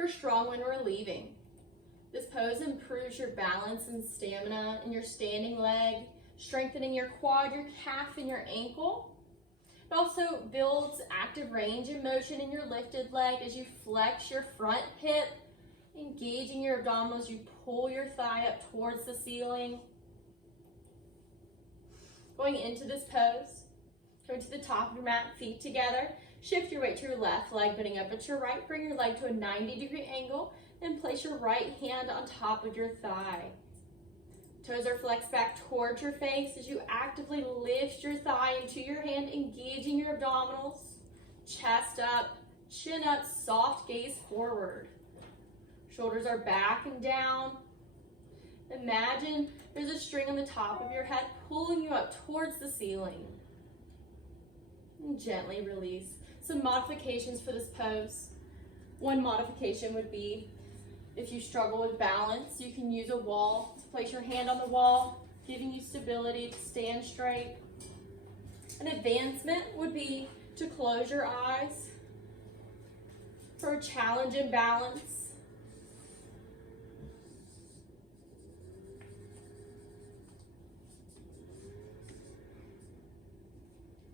for strong when relieving. This pose improves your balance and stamina in your standing leg, strengthening your quad, your calf, and your ankle. It also builds active range and motion in your lifted leg as you flex your front hip, engaging your abdominals. You pull your thigh up towards the ceiling. Going into this pose, going to the top of your mat, feet together. Shift your weight to your left leg, bending up at your right. Bring your leg to a 90-degree angle and place your right hand on top of your thigh. Toes are flexed back towards your face as you actively lift your thigh into your hand, engaging your abdominals. Chest up, chin up, soft gaze forward. Shoulders are back and down. Imagine there's a string on the top of your head pulling you up towards the ceiling. And gently release. Some modifications for this pose. One modification would be if you struggle with balance, you can use a wall to place your hand on the wall, giving you stability to stand straight. An advancement would be to close your eyes for a challenge in balance.